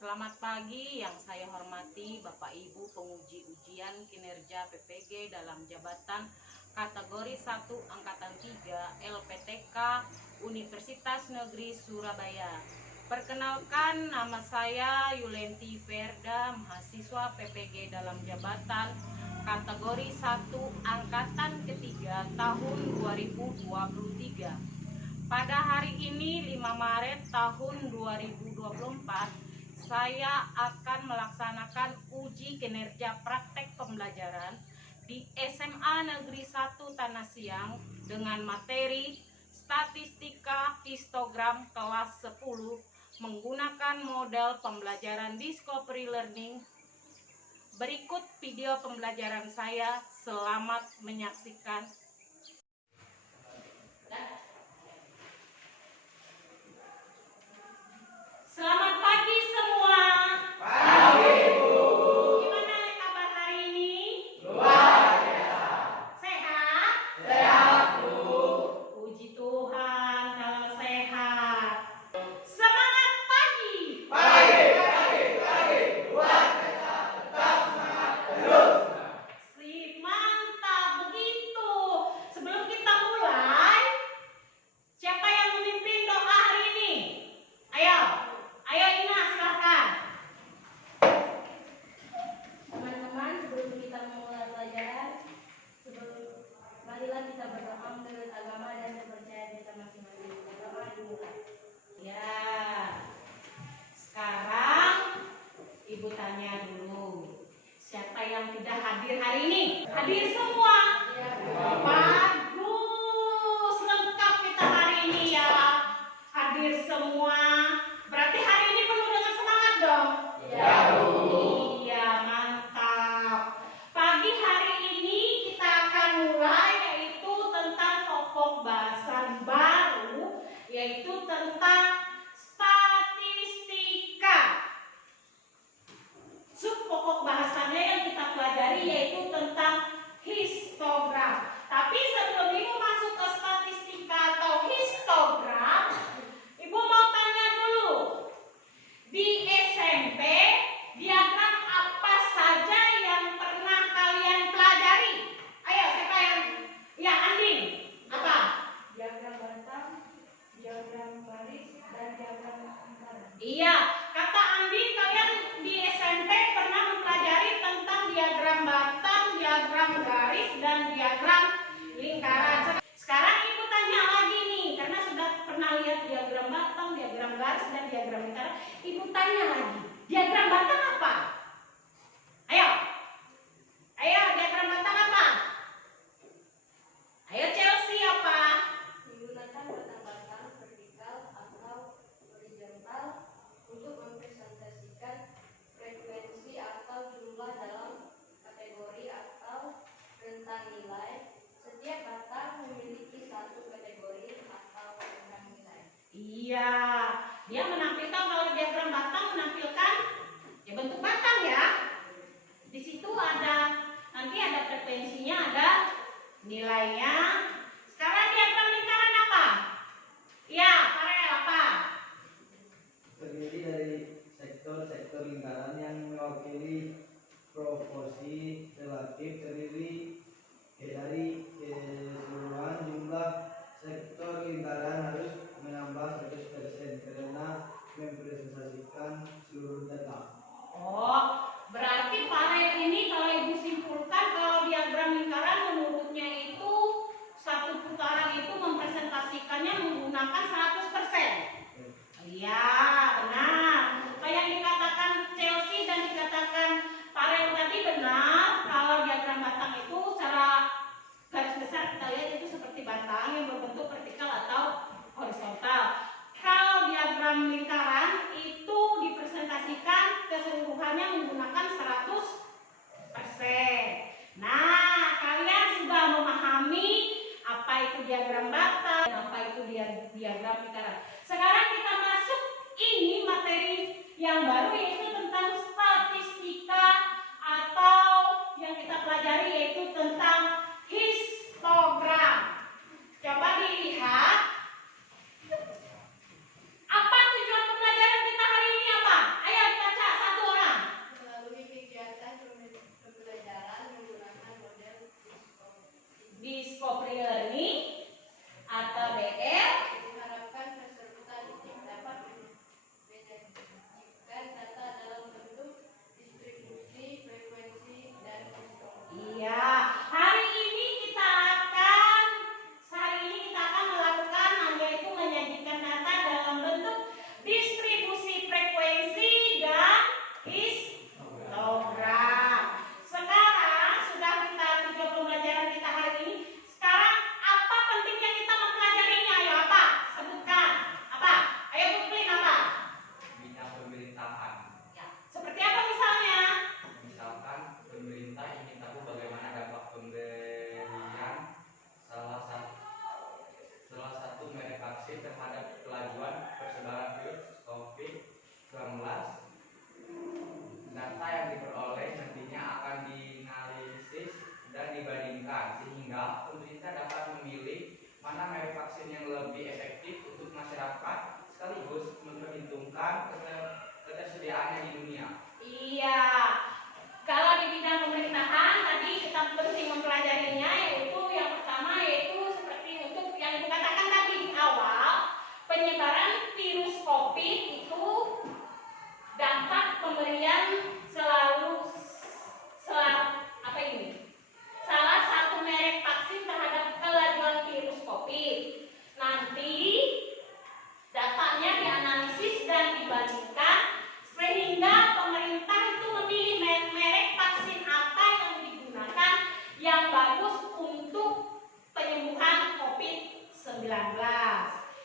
Selamat pagi yang saya hormati Bapak Ibu penguji ujian kinerja PPG dalam jabatan kategori 1 Angkatan 3 LPTK Universitas Negeri Surabaya. Perkenalkan, nama saya Yulenti Verda, mahasiswa PPG dalam jabatan kategori 1 Angkatan ketiga tahun 2023. Pada hari ini 5 Maret tahun 2024, saya akan melaksanakan uji kinerja praktek pembelajaran di SMA Negeri 1 Tanah Siang dengan materi statistika histogram kelas 10 menggunakan model pembelajaran Discovery Learning. Berikut video pembelajaran saya, selamat menyaksikan. Selamat pagi semua. Pagi, Bu. Gimana kabar hari ini? Luar biasa. Sehat? Sehat, Bu. Puji Tuhan kalau sehat. Semangat pagi. Pagi. Luar biasa. Tetap semangat terus. Sip, mantap begitu. Sebelum kita mulai, siapa yang memimpin doa hari ini? Ayo Ina, silakan. Teman-teman, sebelum kita memulai pelajaran, marilah kita berdoa menurut agama dan kepercayaan kita masing-masing. Berdoa dimulai. Ya. Sekarang Ibu tanya dulu. Siapa yang tidak hadir hari ini? Hadir semua. Bagus, lengkap kita hari ini ya. Hadir semua. Berarti hari ini penuh dengan semangat dong. Ya, Bu. Iya, mantap. Pagi hari ini kita akan mulai yaitu tentang pokok bahasan baru, yaitu tentang statistika. Sub pokok bahasannya yang kita pelajari yaitu tentang histogram. Tapi sebelum Ibu masuk ke statistika atau histogram, Ibu mau tanya dulu. Di SMP, diagram apa saja yang pernah kalian pelajari? Ayo, siapa yang? Ya, Andin. Apa? Diagram batang, diagram garis, dan diagram lingkaran. Iya, kata Andin, kalian di SMP pernah mempelajari tentang diagram batang, diagram garis, dan diagram lingkaran. Sekarang Ibu tanya lagi nih, karena sudah pernah lihat diagram batang, diagram garis, dan diagram lingkaran. Ibu tanya lagi, diagram batang apa? Ayo, diagram batang apa? Ayo Chelsea, apa? Menggunakan batang-batang vertikal atau horizontal untuk mempresentasikan frekuensi atau jumlah dalam kategori atau rentang nilai. Setiap batang memiliki satu kategori atau rentang nilai. Iya, dia menampilkan, kalau diagram batang menampilkan ya bentuk batang ya. Di situ nanti ada frekuensinya, ada nilainya. Sekarang diagram lingkaran apa? Iya, Farel apa? Terdiri dari sektor-sektor lingkaran yang mewakili proporsi relatif terdiri dari keseluruhan jumlah sektor lingkaran harus menambah 100% karena mempresentasikan seluruh data. Oh, berarti Farel ini kalau Ibu simpulkan, kalau diagram lingkaran menurutnya itu satu putaran itu mempresentasikannya menggunakan 100%. Iya, benar. Apa yang dikatakan Chelsea dan dikatakan Farel tadi benar. Kalau diagram batang itu secara garis besar kita lihat itu seperti batang yang berbentuk vertikal atau horizontal. Kalau diagram lingkaran itu dipresentasikan keseluruhannya menggunakan 100%. Nah, kalian sudah memahami apa itu diagram batang dan apa itu diagram lingkaran. Sekarang kita masuk ini materi yang baru yaitu tentang statistika atau yang kita pelajari yaitu tentang histogram. Coba dilihat. Apa tujuan pembelajaran kita hari ini apa? Ayo kita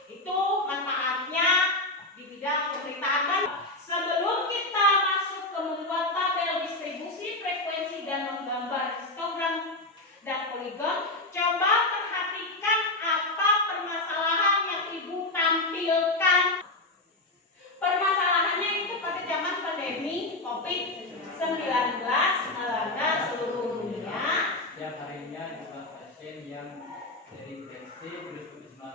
Itu manfaatnya di bidang pemberitaan. Sebelum kita masuk ke membuat tabel distribusi frekuensi dan menggambar histogram dan poligon, coba perhatikan apa permasalahan yang Ibu tampilkan. Permasalahannya itu pada zaman pandemi COVID-19 melanda seluruh dunia. Setiap harinya jumlah pasien yang terinfeksi virus COVID-19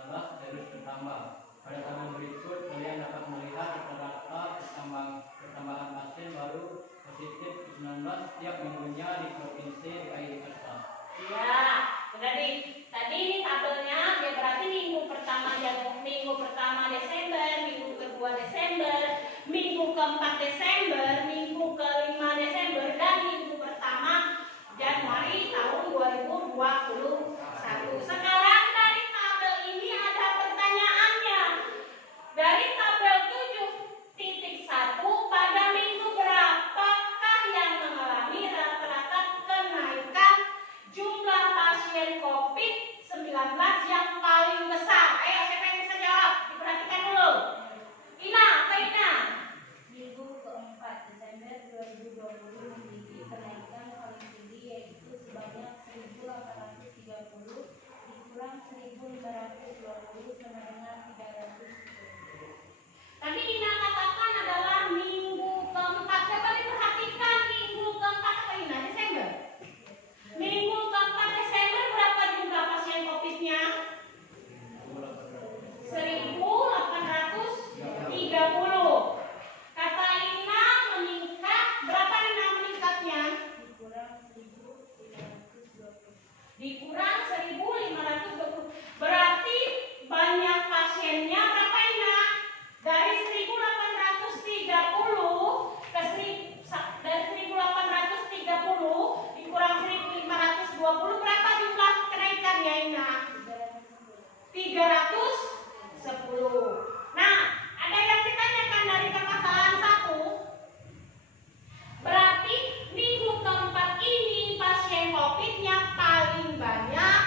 terus bertambah. Pada tabel berikut kalian dapat melihat rata-rata pertambahan pasien baru positif COVID-19 setiap minggunya di provinsi DKI Jakarta. Ya, tadi ini tabelnya, ya berarti minggu pertama Desember, minggu kedua Desember, minggu keempat Desember, minggu kelima Desember, dan minggu pertama Januari tahun 2021. Sekarang dari tabel ini ada pertanyaannya. Dari tabel 7.1 pada minggu berapakah yang mengalami rata-rata kenaikan jumlah pasien COVID-19 yang paling besar? Ayo, siapa yang bisa jawab? Diperhatikan dulu. Ina, apa Ina? Minggu keempat Desember 2020 memiliki kenaikan paling tinggi yaitu sebanyak 1.830 dikurang 1.520 sama dengan 300. Tadi Ina katakan adalah minggu keempat. Coba diperhatikan minggu keempat apa Ina? Desember. Minggu keempat Desember berapa jumlah pasien COVID-nya? 1.830. Kata Ina meningkat, berapa Ina meningkatnya? Dikurang 1.520. Dikurang 1.520. Berarti banyak pasiennya berapa Ina? Dari 1.830 ke dari 1.830 dikurang 1.520, berapa jumlah kenaikannya Ina? 310. Nah, ada yang ditanyakan dari permasalahan 1. Berarti minggu keempat ini pasien COVID-nya paling banyak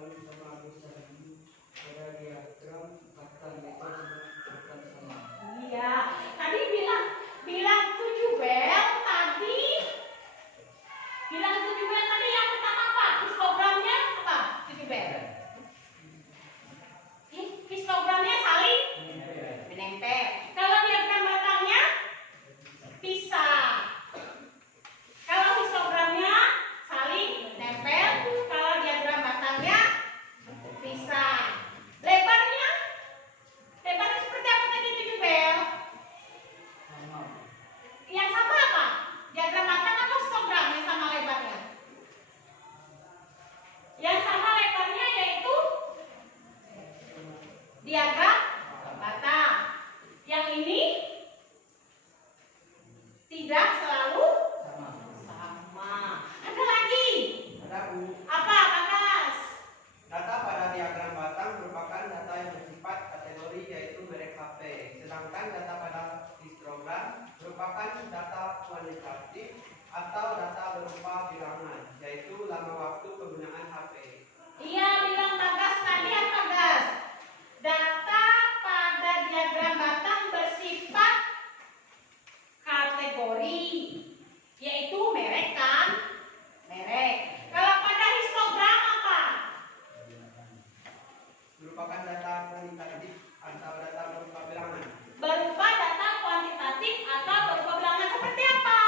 selalu sama besarnya. Pada diagram kata itu bukan sama. Iya, tadi bilang 7 bel tadi. Bilang 7 bel tadi yang pertama apa? Histogramnya apa? 7 bel. Histogramnya saling menempel. Kalau diagram batangnya pisah. Kalau histogramnya saling nempel, kalau diagram batangnya pisah. Lebarnya seperti apa tadi 7 bel? Sama. Yang sama apa? Diagram batang atau histogram yang sama lebarnya? Yang sama lebarnya yaitu diagram batang. Yang ini tidak selalu sama. Ada lagi? Ada Bu. Apa, Bagas? Data pada diagram batang merupakan data yang bersifat kategori yaitu merek HP. Sedangkan data pada histogram merupakan data kuantitatif atau data berupa bilangan, yaitu lama waktu penggunaan HP. Iya, bilang Bagas tadi apa, Gas? Data pada diagram batang bersifat kategori, yaitu merek kan? Merek. Kalau pada histogram apa? Merupakan data kuantitatif atau data berupa bilangan. Berupa data kuantitatif atau berupa bilangan seperti apa?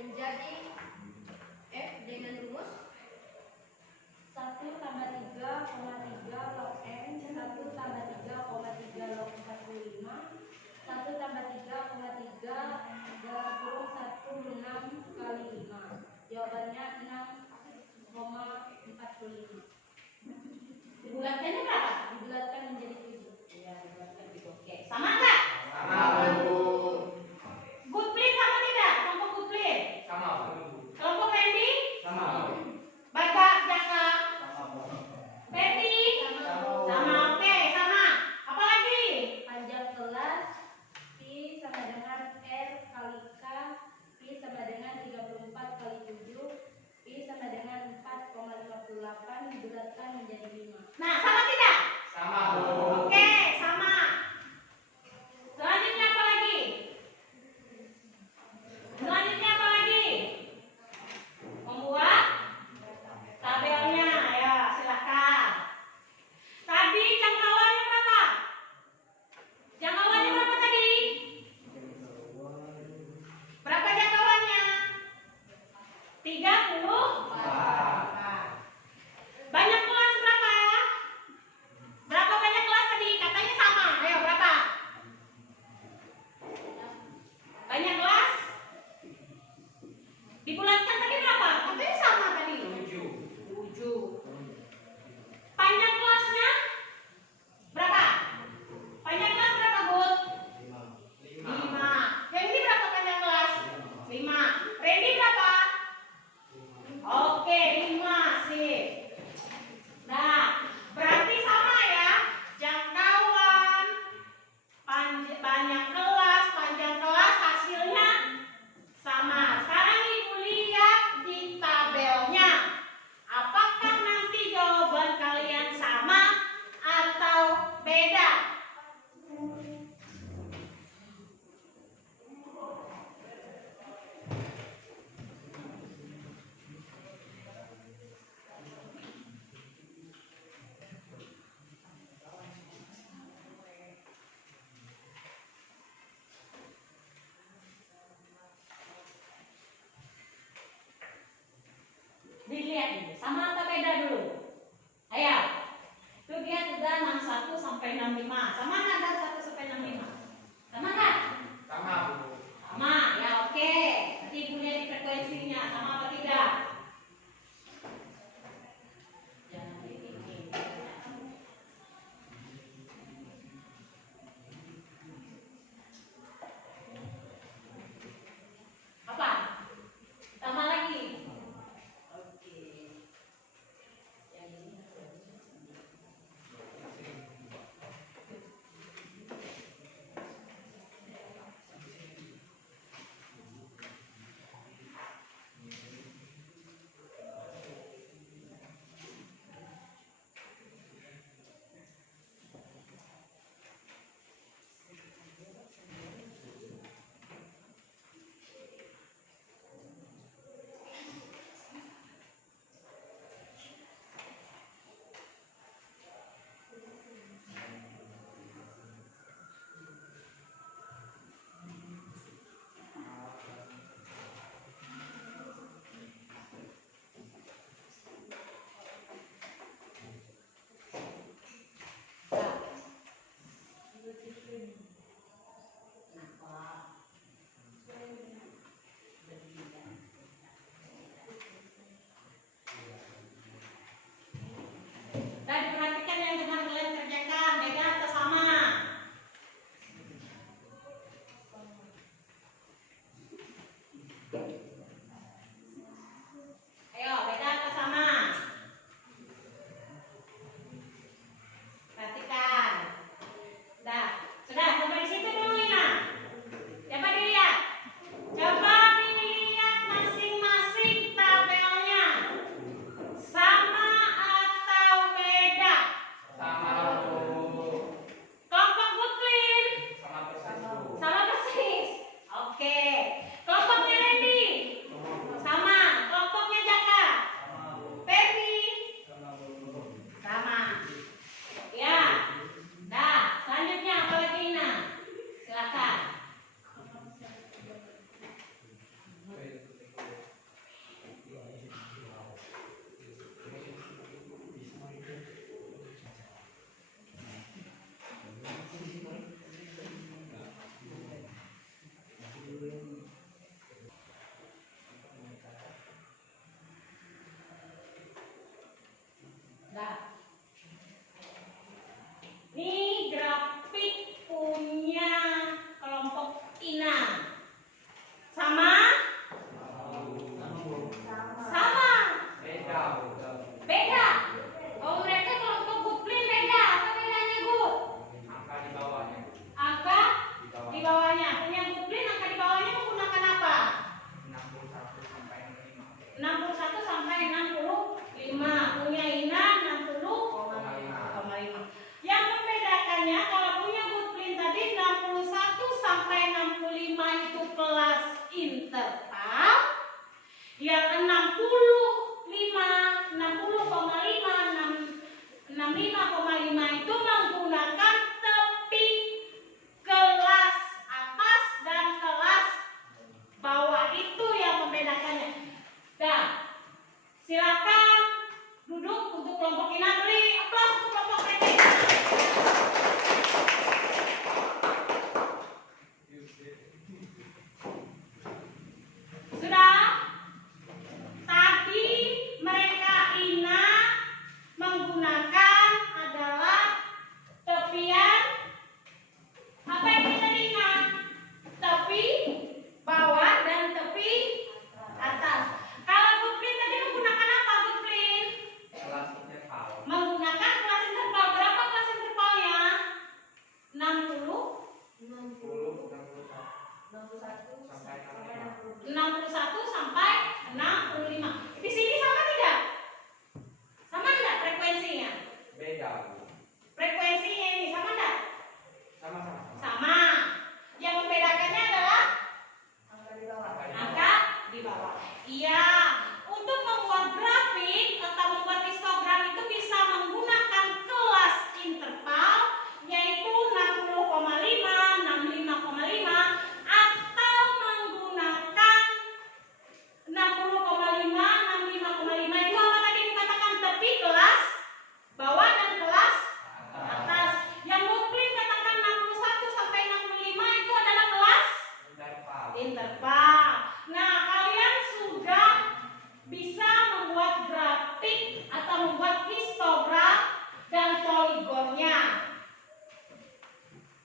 menjadi F dengan rumus 1 tambah 3,3 log N 1 tambah 3,3 log 45 1 tambah 3,3 dalam kurung 16 kali 5. Jawabannya 6,45. Dibulatkannya berapa? Dibulatkan menjadi 7. Ya, dibulatkan gitu. Oke, sama nggak? Sama, Bu. Good plan sama tidak? Kelompok good plan. Sama, Bu. Kelompok Randy? Sama, Bu. Baca, Jaka. Sama, Bu. Ferdi? Sama. Sama, oke, sama. Apa lagi? Panjang kelas Pi sama dengan R kali K. Pi sama dengan 34 kali 7. Pi sama dengan 4,58 dibulatkan menjadi 5. Nah, sama tidak? Sama, Bu. Oke, sama. Selanjutnya apa lagi? Selanjutnya apa lagi? Membuat tabelnya. Ya, silakan. Tadi jangkauannya berapa? Jangkauannya berapa tadi? Berapa jangkauannya? 34. Banyak kelas berapa? Berapa banyak kelas tadi? Katanya sama. Ayo, berapa? Banyak kelas? Dibulatkan tadi berapa? Katanya sama tadi. 7. Panjang kelasnya berapa? Panjang kelas berapa, Bud? 5. Yang ini berapa panjang kelas? 5. Randy berapa? Oke, 5. Sip. Nah, berarti sama ya. Jangkauan, banyak kelas, panjang kelas, hasilnya sama. Sekarang Ibu lihat di tabelnya. Apakah nanti jawaban kalian sama atau beda? Dilihat ini, sama atau beda dulu? Ayo. Itu dia sudah 61 sampai 65. Sama nggak dari 1 sampai 65? Sama nggak? Sama, Bu. Sama. Ya, oke. Nanti Ibu lihat di frekuensinya sama apa tidak? Jangan dibikin. Apa? Tambah lagi. Oke. Yang ini. Dan diperhatikan yang dengan kalian kerjakan, beda atau sama? Ayo, beda atau sama? Perhatikan. Sudah selesai. bawah. Iya, untuk membuat grafik atau membuat histogram itu bisa menggunakan kelas interval, yaitu 60,5, 65,5, atau menggunakan 60,5, 65,5. Itu apa tadi dikatakan? Tepi, kelas bawah, dan kelas atas. Yang Muklim katakan 61 sampai 65 itu adalah kelas interval. Nah, kalian sudah bisa membuat grafik atau membuat histogram dan poligonnya.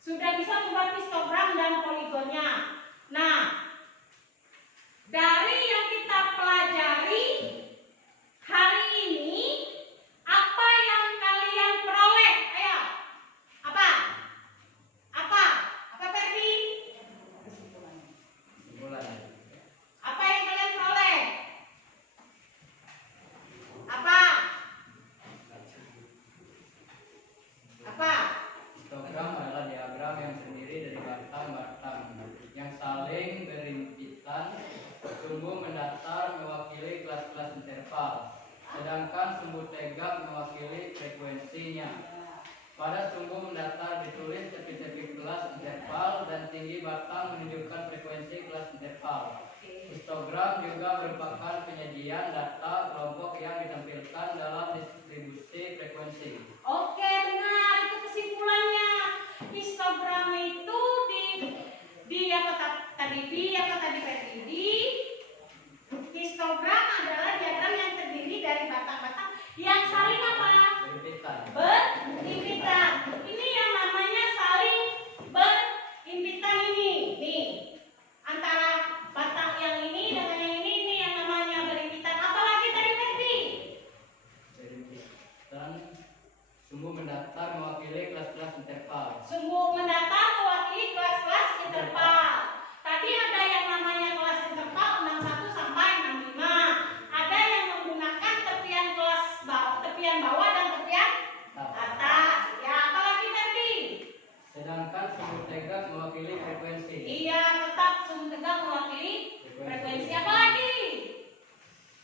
Sudah bisa membuat histogram dan poligonnya. Nah, dari yang kita pelajari hari ini, apa yang kalian peroleh? Ayo. Apa? Apa? Apa Ferdi? Mulai. Apa yang kalian peroleh? Apa? Apa? Histogram adalah diagram yang terdiri dari batang-batang yang saling berhimpitan, sumbu mendatar mewakili kelas-kelas interval, sedangkan sumbu tegak mewakili frekuensinya. Pada sumbu mendatar ditulis tepi-tepi kelas interval dan tinggi batang menunjukkan frekuensi kelas interval. Histogram juga merupakan penyediaan data kelompok yang ditampilkan dalam distribusi frekuensi. Oke, benar. Itu kesimpulannya. Histogram itu di apa tadi Ferdi? Histogram adalah diagram yang terdiri dari batang-batang yang saling apa? Berhimpitan. Berhimpitan. Ini yang namanya saling berhimpitan ini. Nih, antara batang yang ini dengan yang ini yang namanya berhimpitan. Apalagi tadi Ferdi? Berhimpitan. Sumbu mendatar mewakili kelas-kelas interval. Sumbu mendatar mewakili kelas-kelas interval. Tadi ada yang namanya kelas interval 61 sampai 65. Ada yang menggunakan tepian bawah dan tepian atas. Ya, apalagi Ferdi? Sedangkan sumbu tegak mewakili frekuensi. Iya, tetap sumbu tegak mewakili frekuensi. Apalagi?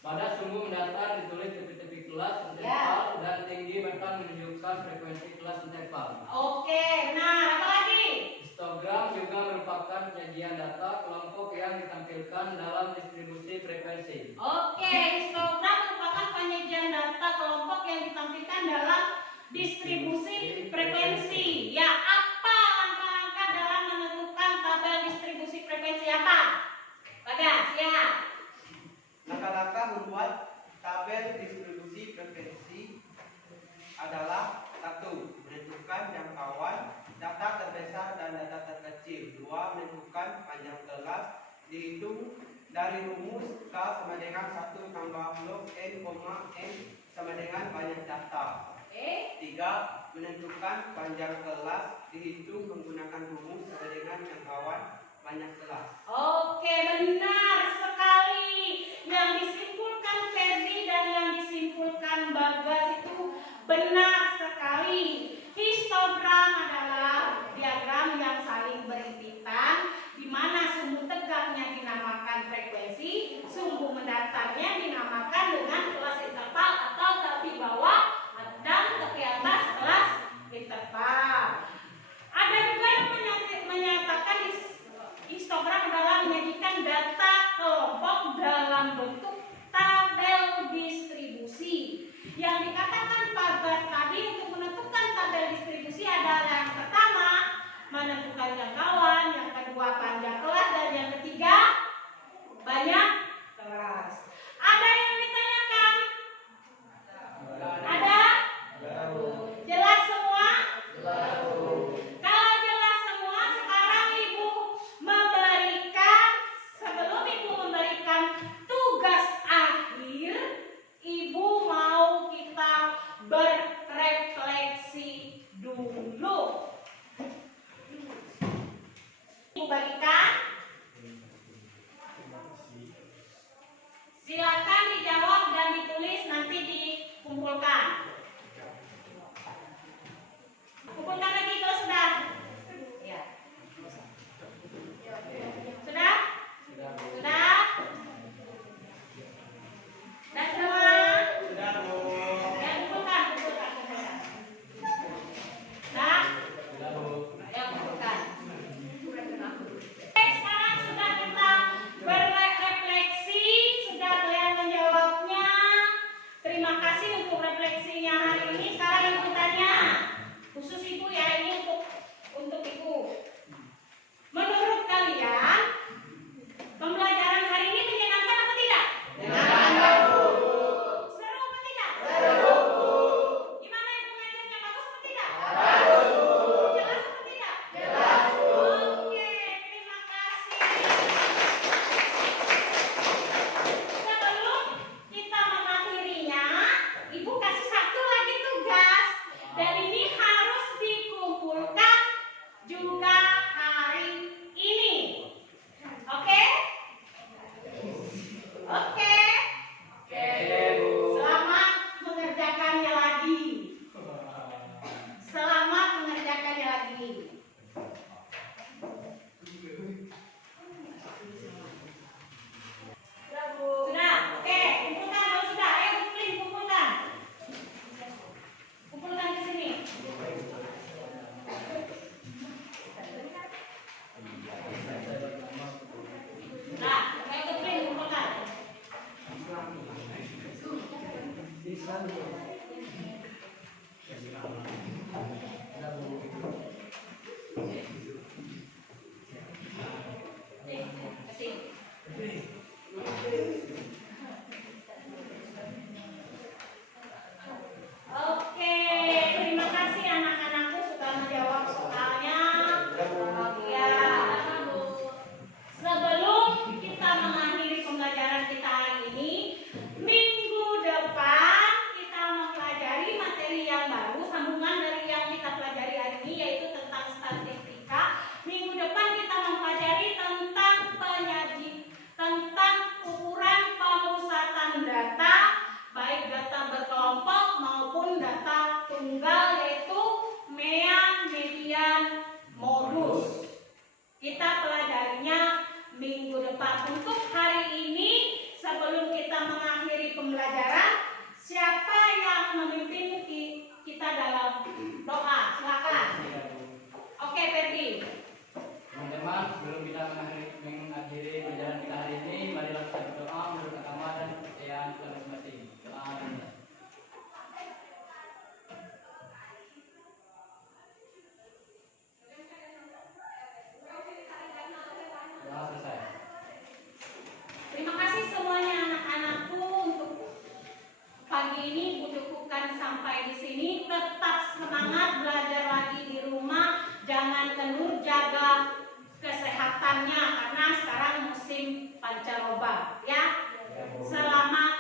Pada sumbu mendatar ditulis tepi-tepi kelas interval dan tinggi batang menunjukkan frekuensi kelas interval. Oke, benar. Apalagi? Histogram juga merupakan penyajian data kelompok yang ditampilkan dalam distribusi frekuensi. Oke, histogram merupakan penyajian data kelompok yang ditampilkan dalam distribusi frekuensi. Ya, apa langkah-langkah dalam menentukan tabel distribusi frekuensi apa? Bagas, ya. Langkah-langkah membuat tabel distribusi frekuensi adalah: 1. Menentukan jangkauan data terbesar dan data terkecil. 2. Menentukan panjang kelas dihitung dari rumus K sama dengan 1 tambah log n, n sama dengan banyak data. 3. Menentukan panjang kelas dihitung menggunakan rumus sama dengan jangkauan banyak kelas. Oke, benar sekali. Yang disimpulkan Ferdi dan yang disimpulkan Bagas itu benar sekali. Histogram adalah diagram yang saling berhimpitan, di mana sumbu tegaknya dinamakan frekuensi, sumbu mendatarnya dinamakan dengan kelas interval atau tepi bawah dan tepi atas kelas interval. Ada juga yang menyatakan histogram adalah menyajikan data kelompok dalam bentuk tabel distribusi. Yang dikatakan Bagas tadi untuk menentukan tabel distribusi adalah yang pertama menentukan jangkauan, yang kedua panjang kelas, dan yang ketiga banyak kelas. Ada yang ditanyakan? Ada? Jelas semua? Kalau jelas semua, sekarang Ibu sebelum Ibu memberikan tugas akhir, Ibu mau kita berrefleksi dulu. Ibu bagikan. Silakan dijawab dan ditulis, nanti dikumpulkan. Kumpulkan lagi kalau sudah. Ya. Sudah? Sudah? Oke. Selamat mengerjakannya lagi. Selamat mengerjakannya lagi. Sudah, oke, kumpulkan kalau sudah, ayo kumpulkan. Kumpulkan ke sini. Nah, ayo kumpulkan. Kasih. Oke, terima kasih anak-anakku sudah menjawab soalnya. Ya, sebelum kita mengakhiri pembelajaran kita hari ini, minggu depan kita mempelajari materi yang baru, sambungan dari yang kita pelajari hari ini, yaitu tentang statistika. Minggu depan kita mempelajari tentang tentang ukuran pemusatan data, baik data berkelompok maupun data tunggal, yaitu mean, median, modus. Kita pelajarinya minggu depan. Untuk hari ini, sebelum kita mengakhiri pembelajaran, siapa yang memimpin kita dalam doa? Silakan. Oke, Ferdi. Teman-teman, sebelum kita mengakhiri pelajaran kita hari ini, marilah kita berdoa menurut agama dan kepercayaan kita masing-masing. Doa. Doa selesai. Terima kasih semuanya anak-anakku. Untuk pagi ini Bu cukupkan sampai di sini. Tetap semangat belajar lagi di rumah. Jangan kendur, jaga kesehatannya karena sekarang musim pancaroba ya. Selamat